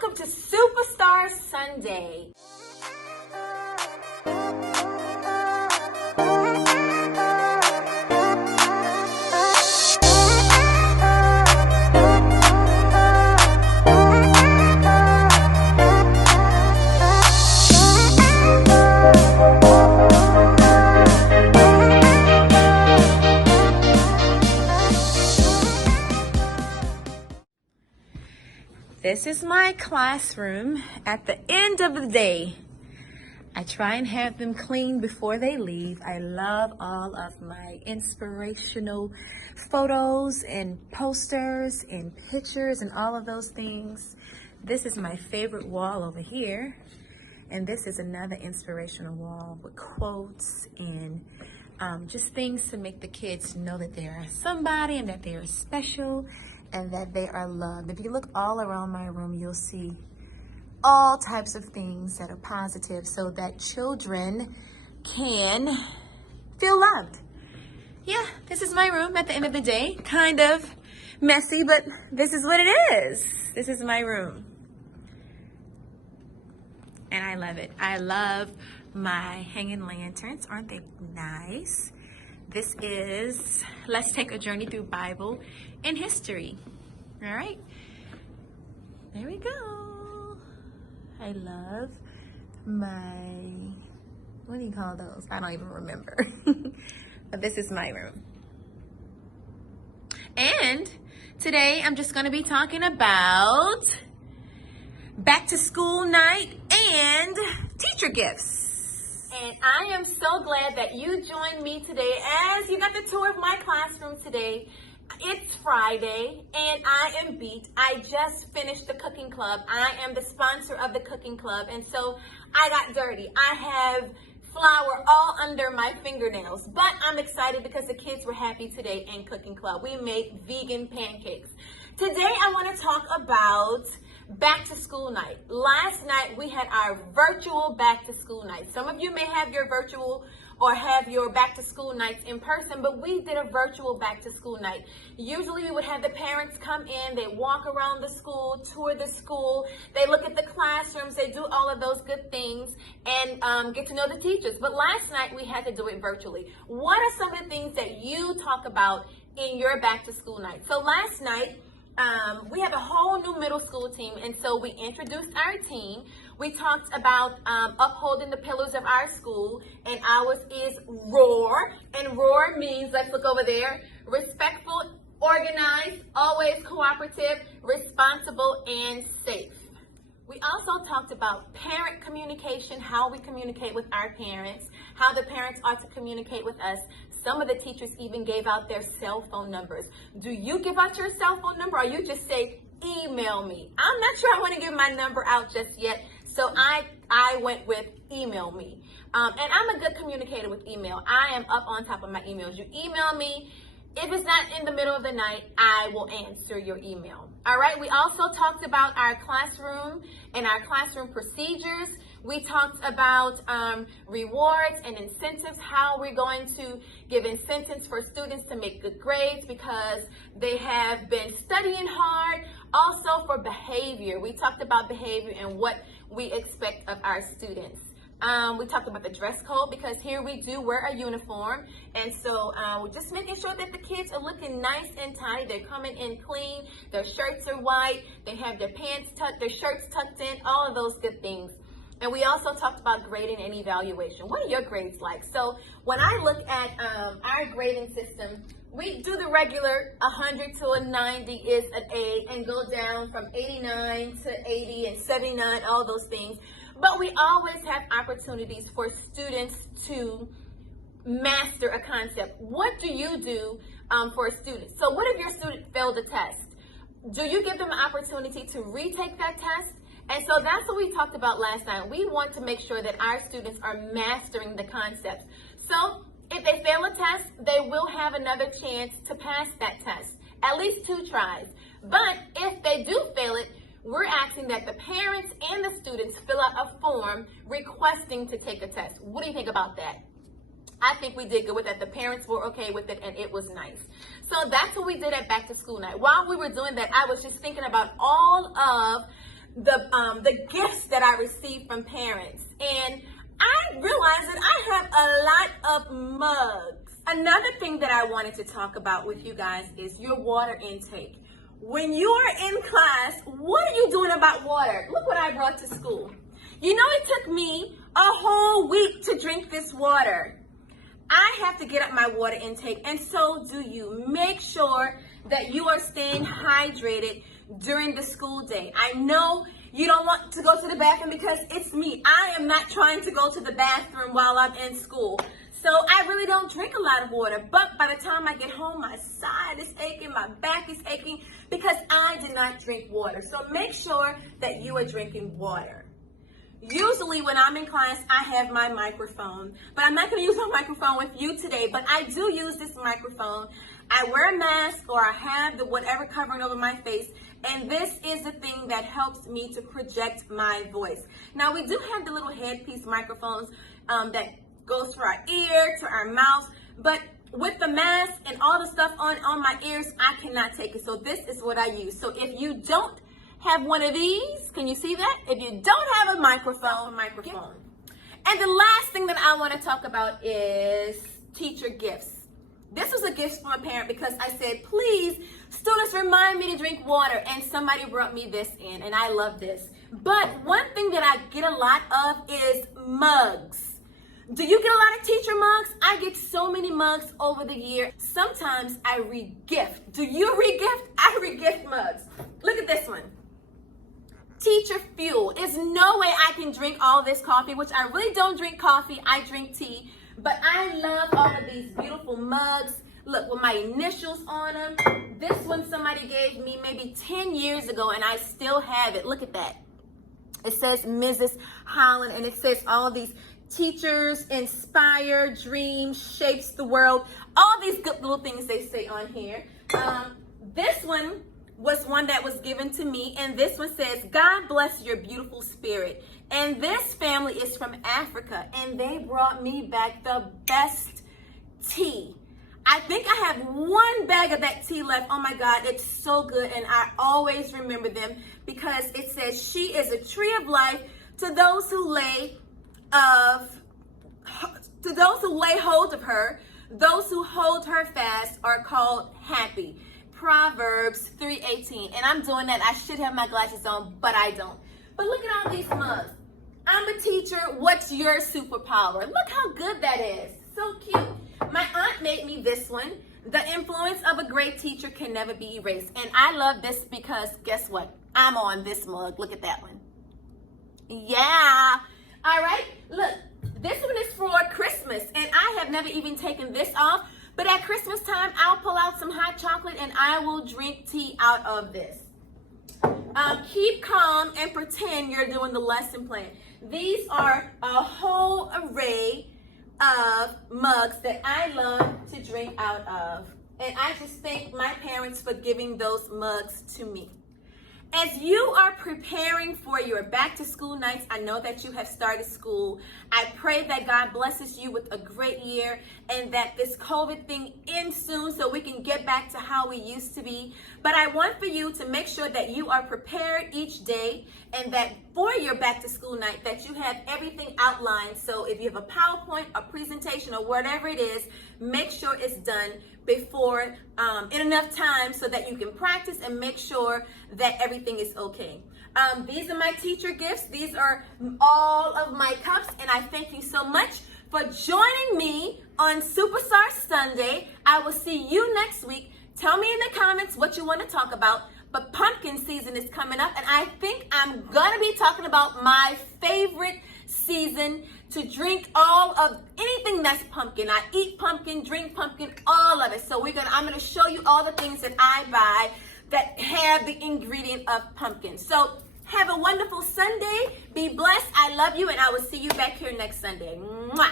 welcome to Superstar Sunday. This is my classroom. At the end of the day, I try and have them clean before they leave. I love all of my inspirational photos and posters and pictures and all of those things. This is my favorite wall over here. And this is another inspirational wall with quotes and just things to make the kids know that they are somebody and that they are special and that they are loved. If you look all around my room, you'll see all types of things that are positive so that children can feel loved. Yeah, this is my room at the end of the day. Kind of messy, but this is what it is. This is my room. And I love it. I love my hanging lanterns. Aren't they nice? This is Let's Take a Journey Through Bible and History. All right. There we go. I love my, what do you call those? I don't even remember. But this is my room. And today I'm just going to be talking about back to school night and teacher gifts. And I am so glad that you joined me today as you got the tour of my classroom today. It's Friday and I am beat. I just finished the cooking club. I am the sponsor of the cooking club, and so I got dirty. I have flour all under my fingernails, but I'm excited because the kids were happy today in cooking club. We made vegan pancakes. Today I want to talk about back to school night. Last night we had our virtual back to school night. Some of you may have your virtual or have your back to school nights in person, but we did a virtual back to school night. Usually we would have the parents come in, they walk around the school, tour the school, they look at the classrooms, they do all of those good things and get to know the teachers. But last night we had to do it virtually. What are some of the things that you talk about in your back to school night? So last night, we have a whole new middle school team, and so we introduced our team. We talked about upholding the pillars of our school, and ours is ROAR. And ROAR means, let's look over there, respectful, organized, always cooperative, responsible, and safe. We also talked about parent communication, how we communicate with our parents, how the parents are to communicate with us. Some of the teachers even gave out their cell phone numbers. Do you give out your cell phone number, or you just say, email me? I'm not sure I want to give my number out just yet, so I went with email me. And I'm a good communicator with email. I am up on top of my emails. You email me. If it's not in the middle of the night, I will answer your email. All right, we also talked about our classroom and our classroom procedures. We talked about rewards and incentives, how we're going to give incentives for students to make good grades because they have been studying hard. Also for behavior, we talked about behavior and what we expect of our students. We talked about the dress code because here we do wear a uniform, and so we're just making sure that the kids are looking nice and tidy. They're coming in clean, their shirts are white, they have their pants tucked, their shirts tucked in, all of those good things. And we also talked about grading and evaluation. What are your grades like? So when I look at our grading system, we do the regular 100 to a 90 is an A, and go down from 89 to 80 and 79, all those things. But we always have opportunities for students to master a concept. What do you do for a student? So what if your student failed a test? Do you give them an opportunity to retake that test? And so that's what we talked about last night. We want to make sure that our students are mastering the concepts. So if they fail a test, they will have another chance to pass that test, at least 2 tries. But if they do fail it, we're asking that the parents and the students fill out a form requesting to take a test. What do you think about that? I think we did good with that. The parents were okay with it, and it was nice. So that's what we did at Back to School Night. While we were doing that, I was just thinking about all of the gifts that I receive from parents. And I realized that I have a lot of mugs. Another thing that I wanted to talk about with you guys is your water intake. When you are in class, what are you doing about water? Look what I brought to school. You know, it took me a whole week to drink this water. I have to get up my water intake, and so do you. Make sure that you are staying hydrated during the school day. I know you don't want to go to the bathroom because it's me. I am not trying to go to the bathroom while I'm in school. So I really don't drink a lot of water, but by the time I get home, my side is aching, my back is aching because I did not drink water. So make sure that you are drinking water. Usually when I'm in class, I have my microphone, but I'm not going to use my microphone with you today, but I do use this microphone. I wear a mask or I have the whatever covering over my face, and this is the thing that helps me to project my voice. Now, we do have the little headpiece microphones that goes to our ear, to our mouth, but with the mask and all the stuff on my ears, I cannot take it. So this is what I use. So if you don't have one of these, can you see that? If you don't have a microphone. And the last thing that I want to talk about is teacher gifts. This was a gift from a parent because I said, please, students, remind me to drink water. And somebody brought me this in, and I love this. But one thing that I get a lot of is mugs. Do you get a lot of teacher mugs? I get so many mugs over the year. Sometimes I re-gift. Do you re-gift? I re-gift mugs. Look at this one. Teacher fuel. There's no way I can drink all this coffee, which I really don't drink coffee. I drink tea. But I love all of these beautiful mugs. Look, with my initials on them. This one somebody gave me maybe 10 years ago, and I still have it. Look at that. It says Mrs. Holland, and it says all these teachers inspire, dream, shapes the world. All these good little things they say on here. This one was one that was given to me, and this one says, God bless your beautiful spirit. And this family is from Africa, and they brought me back the best tea. I think I have one bag of that tea left. Oh my God, it's so good, and I always remember them because it says, she is a tree of life to those who lay hold of her. Those who hold her fast are called happy. Proverbs 3:18. And I'm doing that. I should have my glasses on, but I don't. But look at all these mugs. I'm a teacher. What's your superpower? Look how good that is. So cute. My aunt made me this one. The influence of a great teacher can never be erased. And I love this because guess what? I'm on this mug. Look at that one. Yeah. All right. Look, this one is for Christmas. And I have never even taken this off. But at Christmas time, I'll pull out some hot chocolate and I will drink tea out of this. Keep calm and pretend you're doing the lesson plan. These are a whole array of mugs that I love to drink out of. And I just thank my parents for giving those mugs to me. As you are preparing for your back to school nights, I know that you have started school. I pray that God blesses you with a great year and that this COVID thing ends soon so we can get back to how we used to be. But I want for you to make sure that you are prepared each day and that for your back to school night that you have everything outlined. So if you have a PowerPoint, a presentation, or whatever it is, make sure it's done before in enough time so that you can practice and make sure that everything is okay. These are my teacher gifts. These are all of my cups, and I thank you so much for joining me on Superstar Sunday. I will see you next week. Tell me in the comments what you want to talk about, but pumpkin season is coming up, and I think I'm going to be talking about my favorite season to drink all of anything that's pumpkin. I eat pumpkin, drink pumpkin, all of it. So I'm going to show you all the things that I buy that have the ingredient of pumpkin. So have a wonderful Sunday. Be blessed. I love you, and I will see you back here next Sunday. Mwah.